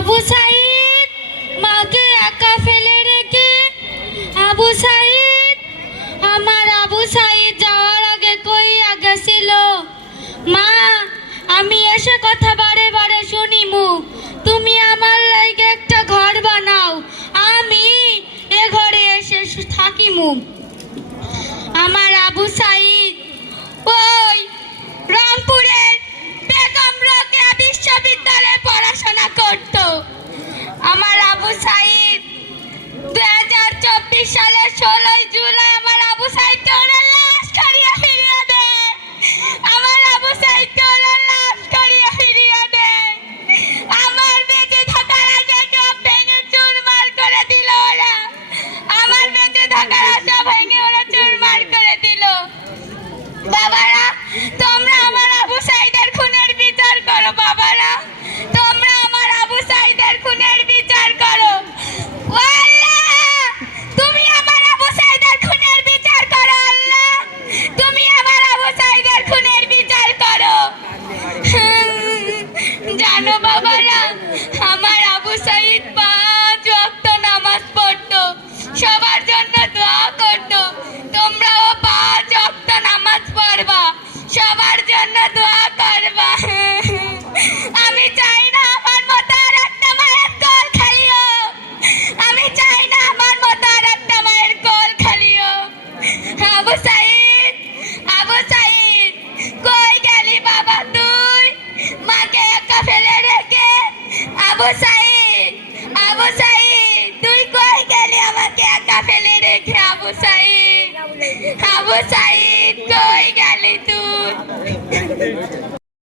আবু সাইদ মাকে একা ফেলে রেখে আবু সাইদ আমার আবু সাইদ যাওয়ার আগে কইয়া গেছিল, মা আমি এসে কথা বারে বারে শুনিমু, তুমি আমার লাইগে একটা ঘর বানাও, আমি এ ঘরে এসে থাকিমু। আমার আবু সাইদ ওই রংপুরের বেগম রোকেয়া বিশ্ববিদ্যালয়ে পড়াশোনা করত। আমার আবু সাইদ 2024 সালের 16 জুলাই আমার আবু সাইদকে ওরা লাশ করিয়া ফিরিয়ে দেয়। আমার আবু সাইদকে ওরা লাশ করিয়া ফিরিয়ে দেয়। আমার বেঁচে থাকার আশা সব ভেঙে চুরমার করে দিল ওরা। আমার বেঁচে থাকার আশা ভেঙে ওরা চুরমার করে দিল। বাবারা তোমরা আমার আবু সাইদের খুনের বিচার করো। বাবারা তোমরা আমার আবু সাইদের খুনের বিচার করো। ও আল্লাহ তুমি আমার আবু সাইদের খুনের বিচার করো। আল্লাহ তুমি আমার আবু সাইদের খুনের বিচার করো। জানো বাবারা আমার আবু সাইদ 5 ওয়াক্ত নামাজ পড়তো, সবার জন্য দোয়া করতো। তোমরাও 5 ওয়াক্ত নামাজ পড়বা, সবার জন্য দোয়া করবা। আমি চাই না আমার মতো আর একটা মায়ের কোল খালি হোক। আমি চাই না আমার মতো আর একটা মায়ের কোল খালি হোক। আবু সাইদ, আবু সাইদ কই গেলি বাবা তুই, মাকে একা ফেলে রেখে? আবু সাইদ, আবু সাইদ তুই কই গেলি আমাকে একা ফেলে রেখে? আবু সাইদ, আবু সাইদ